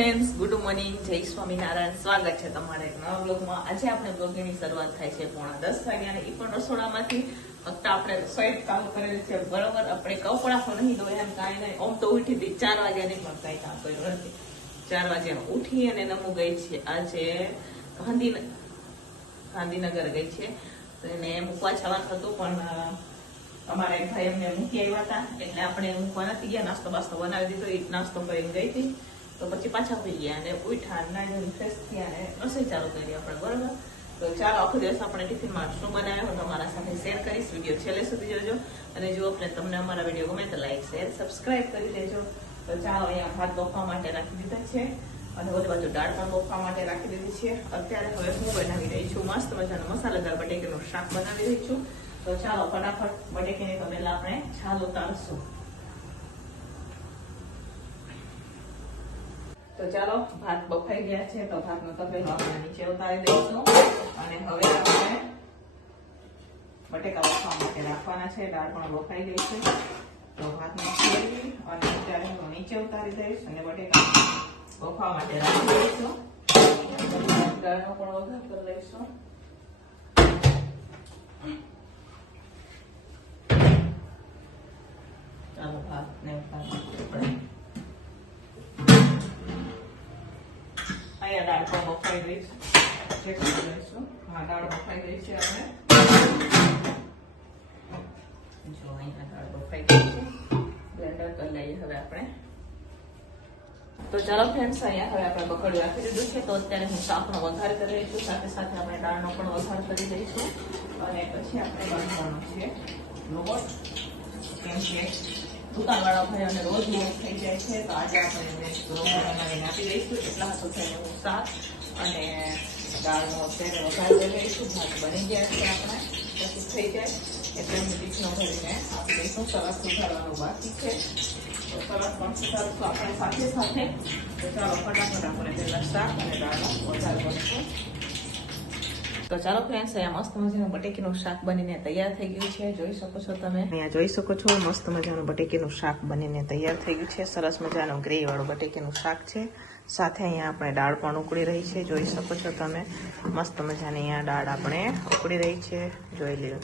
Friends, good morning, જય સ્વામિનારાયણ. સ્વાગત છે તમારા એક નવા બ્લોગમાં. આજે આપણે બ્લોગની શરૂઆત થાય છે 9:30 વાગ્યાની. એ પણ રસોડામાંથી. ફક્ત આપણે રસોઈ ચાલુ કરેલી છે, બરોબર. આપણે કપડા પણ નહીં ધોયા, એમ કાંઈ નહીં. આમ તો ઉઠી હતી 4 વાગ્યાની, પણ કઈ કામ કર્યું નથી. 4 વાગ્યા ઉઠી અને નમું ગઈ છે. આજે ગાંધીનગર ગઈ છે, તો એને મૂકવા જવાનું હતું, પણ અમારા એક ભાઈ અમને મૂકી આવ્યા હતા, એટલે આપણે મૂકવા નથી ગયા. નાસ્તો બાસ્તો બનાવી દીધો, એ નાસ્તો કરીને ગઈ હતી. તો પછી પાછા હોઈ ગયા અને ઉઠા નાઈ ફ્રેશ થયા અને રસોઈ ચાલુ કરી આપણે, બરોબર. તો ચાલો, આખો દિવસ આપણે ટિફિનમાં શું બનાવ્યો હું તમારા સાથે શેર કરીશ. વિડીયો છેલ્લે સુધી જોજો અને જો તમને અમારા વિડીયો ગમે તો લાઈક, શેર, સબસ્ક્રાઇબ કરી દેજો. તો ચાલો, અહીંયા ભાત બફવા માટે રાખી દીધા છે અને બધી બાજુ દાળ પણ બફવા માટે રાખી દીધી છે. અત્યારે હવે હું બનાવી રહી છું મસ્ત મજાનું મસાલેદાર બટેકાનું શાક બનાવી રહી છું. તો ચાલો ફટાફટ બટેકાની તો પહેલા આપણે છાલ ઉતારશું. તો ચાલો, ભાત બફાઈ ગયા છે, તો ભાતનો તપેલો આપણે નીચે ઉતારી દઈશું અને હવે આપણે બટેકા બફવા માટે રાખવાના છે. દાળ પણ બફાઈ ગઈ છે, તો ભાત નીચે અને અત્યારે હું નીચે ઉતારી દઈશ અને બટેકા બફવા માટે રાખી દઈશું. દાળનો પણ વઘાર કરી લઈશું. ચાલો, ભાતને ઉતારી અહીંયા દાળ પણ બફાઈ ગઈ છે. ચેક કરી લઈશું. હા, દાળ બફાઈ ગઈ છે. આપણે જો અહીંયા દાળ બફાઈ ગઈ છે. બ્લેન્ડર કરી લઈએ હવે આપણે. તો ચાલો ફ્રેન્ડ્સ, અહીંયા હવે આપણે બકડ્યું રાખી દીધું છે. તો અત્યારે હું શાકનો વઘાર કરી રહી છું, સાથે સાથે આપણે દાળનો પણ વઘાર કરી દઈશું અને પછી આપણે બાંધવાનો છે લોટ. કેમ કે દુકાનવાળા ભાઈઓને રોજ લોટ થઈ જાય છે, તો આજે આપણે બનાવીને આપી દઈશું. એટલા હાથો થઈને હું શાક અને દાળનો અત્યારે વઘાર કરી દઈશું. ભાત બની ગયા છે આપણે, પછી થઈ જાય એટલે હું ડીશનો ભરીને આપી દઈશું. સરસ સુધારવાનું બાકી છે, તો સરસ પણ સુધારશું આપણે સાથે સાથે. તો ચાલો ફટાફટ આપણે પહેલા શાક અને દાળનો વઘાર કરીશું. તો ચાલો ફ્રેન્ડ્સ, અહીંયા મસ્ત મજાનું બટેકીનું શાક બનીને તૈયાર થઈ ગયું છે. જોઈ શકો છો તમે, અહીંયા જોઈ શકો છો મસ્ત મજાનું બટેકીનું શાક બનીને તૈયાર થઈ ગયું છે. સરસ મજાનું ગ્રેવી વાળું બટેકીનું શાક છે. સાથે અહીંયા આપણે દાળ પણ ઉકળી રહી છે. જોઈ શકો છો તમે, મસ્ત મજાની અહીંયા દાળ આપણે ઉકળી રહી છે. જોઈ લ્યો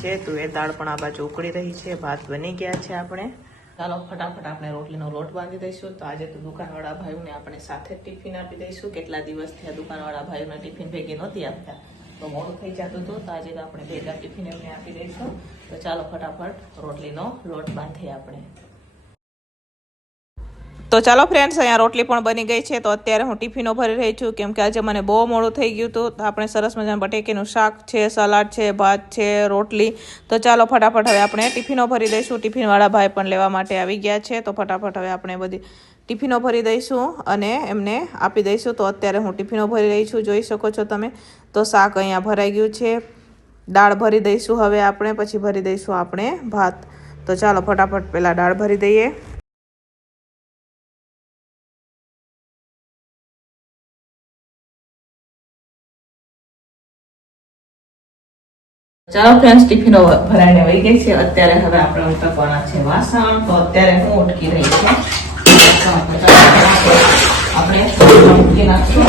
છે તો એ દાળ પણ આ બાજુ ઉકળી રહી છે. ભાત બની ગયા છે આપણે. ચાલો ફટાફટ આપણે રોટલીનો લોટ બાંધી દઈશું. તો આજે તો દુકાનવાળા ભાઈઓને આપણે સાથે ટિફિન આપી દઈશું. કેટલા દિવસથી આ દુકાનવાળા ભાઈઓને ટિફિન ભેગી નહોતી આપતા, તો મોડું થઈ જતું હતું, તો આજે તો આપણે ભેગા ટિફિન એમને આપી દઈશું. તો ચાલો ફટાફટ રોટલીનો લોટ બાંધીએ આપણે. તો ચાલો ફ્રેન્ડ્સ, અહીંયા રોટલી પણ બની ગઈ છે. તો અત્યારે હું ટિફિનો ભરી રહી છું, કેમ કે આજે મને બહુ મોડું થઈ ગયું હતું. તો આપણે સરસ મજાનું બટેકીનું શાક છે, સલાડ છે, ભાત છે, રોટલી. તો ચાલો ફટાફટ હવે આપણે ટિફિનો ભરી દઈશું. ટિફિનવાળા ભાઈ પણ લેવા માટે આવી ગયા છે, તો ફટાફટ હવે આપણે બધી ટિફિનો ભરી દઈશું અને એમને આપી દઈશું. તો અત્યારે હું ટિફિનો ભરી રહી છું, જોઈ શકો છો તમે. તો શાક અહીંયા ભરાઈ ગયું છે. દાળ ભરી દઈશું હવે આપણે, પછી ભરી દઈશું આપણે ભાત. તો ચાલો ફટાફટ પહેલાં દાળ ભરી દઈએ. ચાલો ફ્રેન્ડ્સ, ટિફિનો ભરાઈને વહી ગઈ છે. અત્યારે હવે આપણે ઉટકવાના છે વાસણ. તો અત્યારે હું ઉટકી રહી છું. આપણે મૂકી નાખશું.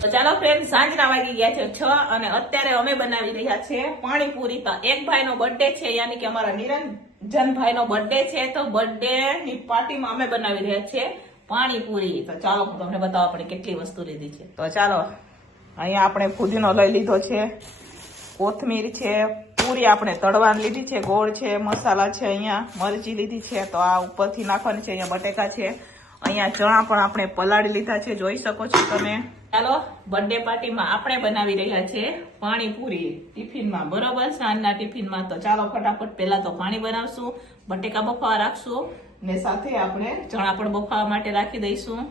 તો ચાલો ફ્રેન્ડ, સાંજના વાગી ગયા છે 6 અને અત્યારે અમે બનાવી રહ્યા છે પાણીપુરી. તો એક ભાઈનો બર્થડે છે, યાની કે અમારા નિરંજનભાઈ નો બર્થડે છે, તો બર્થડે ની પાર્ટીમાં અમે બનાવી રહ્યા છીએ પાણીપુરી. તો ચાલો હું તમને બતાવું આપણે કેટલી વસ્તુ લીધી છે. તો ચાલો, અહીંયા આપણે ફુદીનો લઈ લીધો છે, કોથમીર છે, પૂરી આપણે તળવાની લીધી છે, ગોળ છે, મસાલા છે, અહીંયા મરચી લીધી છે. તો આ ઉપરથી નાખવાની છે. અહીંયા બટેકા છે, અહીંયા ચણા પણ આપણે પલાળી લીધા છે, જોઈ શકો છો તમે. ચાલો, બર્થડે પાર્ટીમાં આપણે બનાવી રહ્યા છે પાણીપુરી ટિફિનમાં, બરોબર, સાંજના ટિફિનમાં. તો ચાલો ફટાફટ પહેલા તો પાણી બનાવશું, બટેકા બફાવા રાખશું ને સાથે આપણે ચણા પણ બફાવા માટે રાખી દઈશું.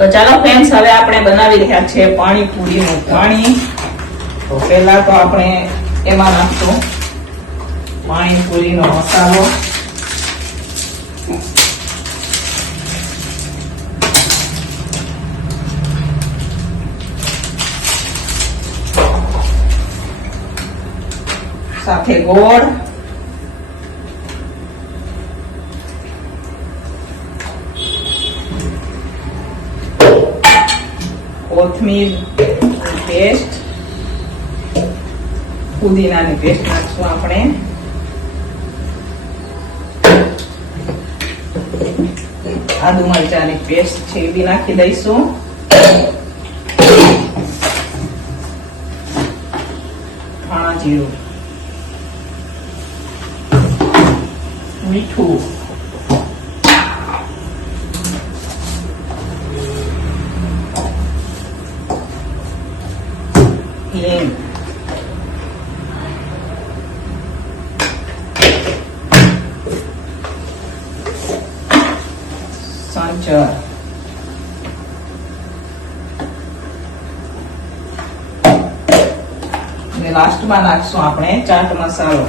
તો ચાલો ફ્રેન્ડ્સ, હવે આપણે બનાવી રહ્યા છે પાણીપુરીનું પાણી. તો પહેલા તો આપણે એમાં નાખશું પાણીપુરીનો મસાલો, સાથે ગોળ, કોથમીર પેસ્ટ, પુદીનાની પેસ્ટ નાખશું આપણે, આદુ મરચાની પેસ્ટ છે એ બી નાખી દઈશું, ધાણા જીરું, મીઠું, હિંગ, સંચર, અને લાસ્ટમાં નાખશું આપણે ચાટ મસાલો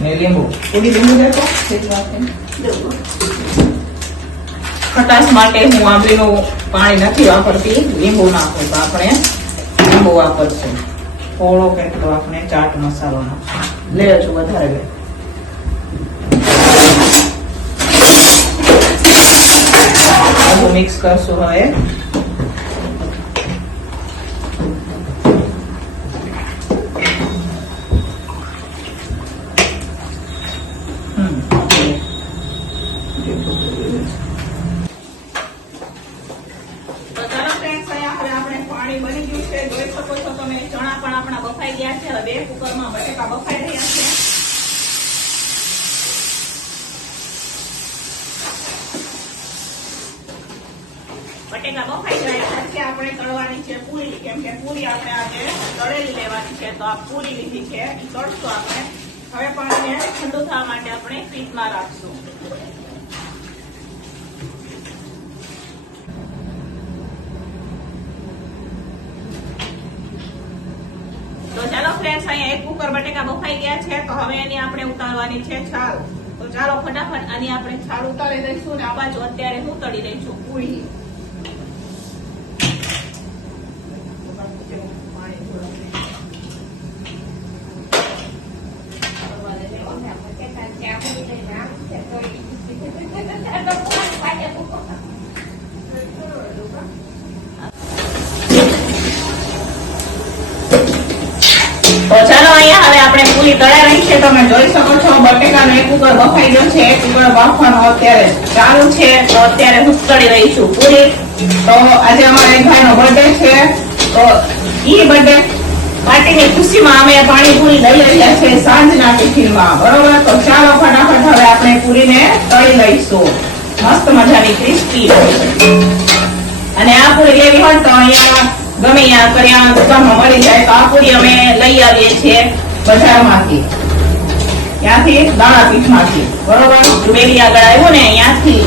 ને લીંબુ. થોડી લીંબુ દેખો, ખટાશ માટે હું આંબલીનું પાણી નથી વાપરતી, લીંબુ નાખું તો આપણે લીંબુ વાપરશું. થોડો કેટલો આપણે ચાટ મસાલો નાખશું, લેજો વધારે લે. બધું મિક્સ કરશું હવે. પાણી બની ગયું છે, જોઈ શકો છો તમે. ચણા પણ આપણા બફાઈ ગયા છે. હવે કુકરમાં બટેકા બફાઈ રહ્યા છે. બટેકા બફાઈ ગયા પછી આપણે તળવાની છે પૂરી, કેમ કે પૂરી આપણે આજે તળેલી લેવાની છે, તો આ પૂરી લીધી છે, એ તળશું આપણે. હવે પાણીને ઠંડુ થવા માટે આપણે ફ્રીજમાં રાખશું. તો ચાલો ફ્રેન્ડ્સ, અહીંયા એક કુકર બટેકા બફાઈ ગયા છે, તો હવે એની આપણે ઉતારવાની છે છાલ. તો ચાલો ફટાફટ આની આપણે છાલ ઉતારી દઈશું. ને આ બાજુ અત્યારે હું તળી રહી છું પૂરી. તો ચાલો અહીંયા હવે આપણે પૂરી તળાઈ રહી છે, તમે જોઈ શકો છો. બટેકાનો એક કુકર બફાઈ ગયો છે, એક કુકર બાફવાનો અત્યારે ચાલુ છે. તો અત્યારે હું તળી રહી છું પૂરી. તો આજે અમારા એક ભાઈનો બર્થડે છે, તો ઈ બર્થડે પાર્ટીની ખુશીમાં અમે પાણીપુરી લઈ રહ્યા છે સાંજના ટિફિનમાં, બરોબર. તો ચાલો ફટાફટ હવે આપણે પૂરીને તળી લઈશું, મસ્ત મજાની ક્રિસ્પી. અને આ પૂરી લેવી હોય તો અહીંયા ગમે ત્યાં કરિયાણા દુકાનમાં મળી જાય. તો આ પૂરી અમે લઈ આવીએ છીએ બજારમાંથી, ત્યાંથી દાણા પીઠમાંથી, બરોબર. ડુબેલી આગળ આવ્યો ને, ત્યાંથી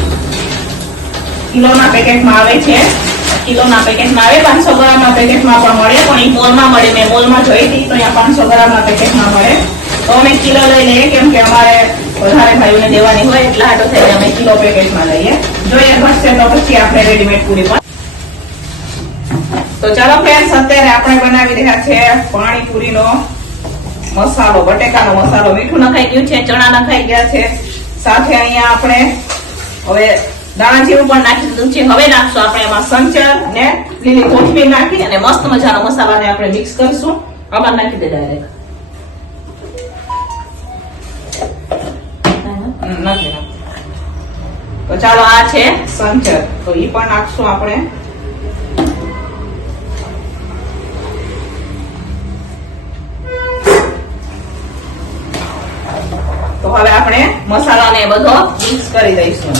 કિલોના પેકેટમાં આવે છે. કિલોના પેકેટમાં આવે, 500 ગ્રામના પેકેટમાં પણ મળે, પણ એ મોલમાં મળે. મેં મોલમાં જોઈ હતી તો અહીંયા 500 ગ્રામના પેકેટમાં મળે. તો અમે કિલો લઈ લઈએ, કેમ કે અમારે વધારે ભાઈઓને દેવાની હોય, એટલે આટો થઈ અમે કિલો પેકેટમાં લઈએ. જોઈએ ઘટશે તો પછી આપણે રેડીમેડ પૂરી પણ. તો ચાલો ફ્રેન્ડ્સ, અત્યારે આપણે બનાવી રહ્યા છે પાણીપુરીનો મસાલો, બટેકાનો મસાલો. મીઠું નખાઈ ગયું છે, ચણા નખાઈ ગયા છે, સાથે અહીંયા આપણે હવે દાણા જીરું પણ નાખી દીધું છે. હવે નાખશું આપણે એમાં સંચર ને લીલી કોથમીર નાખી અને મસ્ત મજાનો મસાલાને આપણે મિક્સ કરીશું. આમાં નાખી દે ડાયરેક્ટ. તો ચાલો, આ છે સંચર, તો ઈ પણ નાખશું આપણે. તો હવે આપણે મસાલાને બધો મિક્સ કરી દઈશું.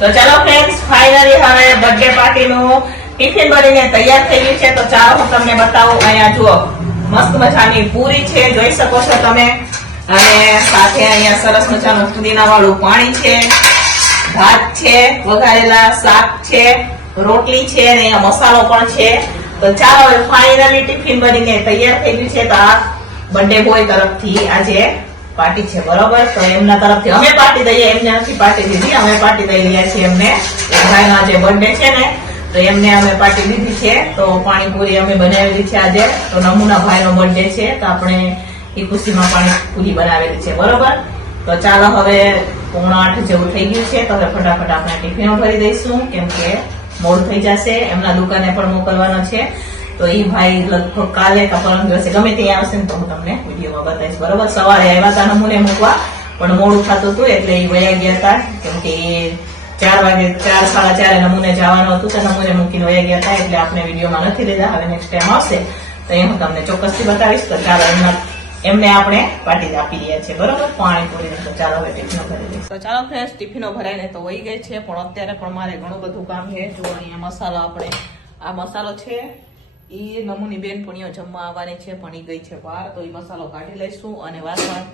તો ચાલો ફ્રેન્ડ્સ, ફાઇનલી હવે બર્થડે પાર્ટીનું ટિફિન બનીને તૈયાર થઈ ગયું છે. તો ચાલો હું તમને બતાવું. અહીંયા જુઓ, મસ્ત મજાની પૂરી છે, જોઈ શકો છો તમે. અને સાથે અહીંયા સરસ મજાનું પુદીના વાળું પાણી છે, ભાત છે, વઘારેલા શાક છે, રોટલી છે અને અહીંયા મસાલો પણ છે. તો ચાલો હવે ફાઇનલી ટિફિન બનીને તૈયાર થઈ ગયું છે. તો આ બર્થડે બોય તરફથી આજે પાર્ટી છે, બરોબર. તો એમના તરફથી અમે પાર્ટી દઈએ, એમને નથી પાર્ટી દીધી, અમે પાર્ટી દઈ રહ્યા છીએ એમને. ભાઈનો આજે બર્થડે છે ને, તો એમને અમે પાર્ટી દીધી છે. તો પાણીપુરી અમે બનાવેલી છે આજે. તો નમૂના ભાઈનો બર્થડે છે, તો આપણે એ ખુશીમાં પાણીપુરી બનાવેલી છે, બરોબર. તો ચાલો હવે 7:45 જેવું થઈ ગયું છે. તો હવે ફટાફટ આપણે ટિફિનો ભરી દઈશું, કેમ કે મોડું થઈ જશે. એમના દુકાને પણ મોકલવાનો છે. તો એ ભાઈ લગભગ કાલે કે પરમ દિવસે ગમે ત્યાં આવશે ને તો હું તમને વિડીયોમાં બતાવીશ, બરોબર. સવારે આવ્યા હતા નમૂને મૂકવા, પણ મોડું થતું હતું એટલે એ વયા ગયા હતા, કેમ કે 4 વાગે 4 સાડા 4 નમૂને જવાનું હતું. તો નમૂને મૂકીને વયા ગયા હતા, એટલે આપણે વિડીયોમાં નથી લીધા. હવે નેક્સ્ટ ટાઈમ આવશે તો એ હું તમને ચોક્કસથી બતાવીશ. તો ચાલો એમને આપણે પાર્ટી આપી રહ્યા છે, બરોબર, પાણીપુરી. તો ચાલો હવે ટિફિનો ભરી દઈશું. તો ચાલો ફ્રેન્ડ્સ, ટિફિનો ભરાઈને તો વહી ગઈ છે, પણ અત્યારે પણ મારે ઘણું બધું કામ છે. જો અહીંયા મસાલો, આપણે આ મસાલો છે એ નમૂની બેનપણીઓ જમવા આવવાની છે, પણ એ ગઈ છે બહાર. તો એ મસાલો કાઢી લઈશું અને વાસણ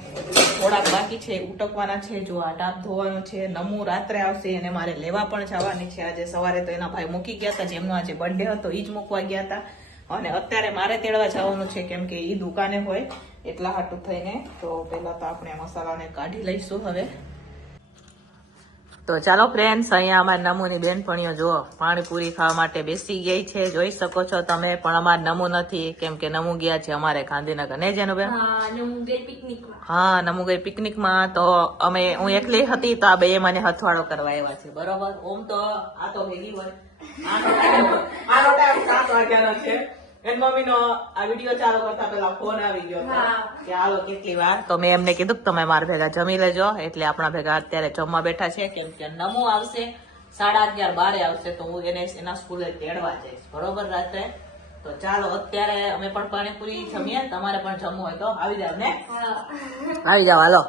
થોડાક બાકી છે, ઉટકવાના છે. જો આ ટાપ ધોવાનો છે. નમુ રાત્રે આવશે અને મારે લેવા પણ જવાની છે. આજે સવારે તો એના ભાઈ મૂકી ગયા હતા, જેમનો આજે બર્થડે હતો એ જ મૂકવા ગયા હતા. અને અત્યારે મારે તેડવા જવાનું છે, કેમ કે એ દુકાને હોય એટલા હાટું થઈને. તો પેલા તો આપણે મસાલાને કાઢી લઈશું હવે. તો ચાલો ફ્રેન્ડ્સ, અહીંયા અમારી નમૂની બેનપણીઓ જો પાણીપુરી ખાવા માટે બેસી ગઈ છે, જોઈ શકો છો તમે. પણ અમારે નમુ નથી, કેમ કે નમુ ગયા છે અમારે ગાંધીનગર, ને જેનુબેન? હા, નમુ ગઈ પિકનિકમાં. તો હું એકલી હતી, તો આ બે મને હથવાડો કરવા આવ્યા છે, બરોબર. ઓમ તો આ તો ભેગી હોય. આનો ટાઈમ 7 વાગ્યાનો છે. એની મમ્મીનો આ વિડીયો ચાલુ કરતા પેલા ફોન આવી ગયો કે હાલો કેટલી વાર. તો મેં એમને કીધું કે તમે મારા ભેગા જમી લેજો, એટલે આપણા ભેગા અત્યારે જમવા બેઠા છે. કેમ કે નમો આવશે 11:30 12 આવશે, તો હું એને એના સ્કૂલે તેડવા જઈશ, બરોબર, રાત્રે. તો ચાલો અત્યારે અમે પણ પાણીપુરી જમીએ. તમારે પણ જમવું હોય તો આવી જાવ ને, આવી જાવ, હાલો.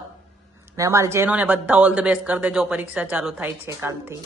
ને અમારી જેનો ને બધા ઓલ ધ બેસ્ટ કરી દેજો, પરીક્ષા ચાલુ થાય છે કાલથી.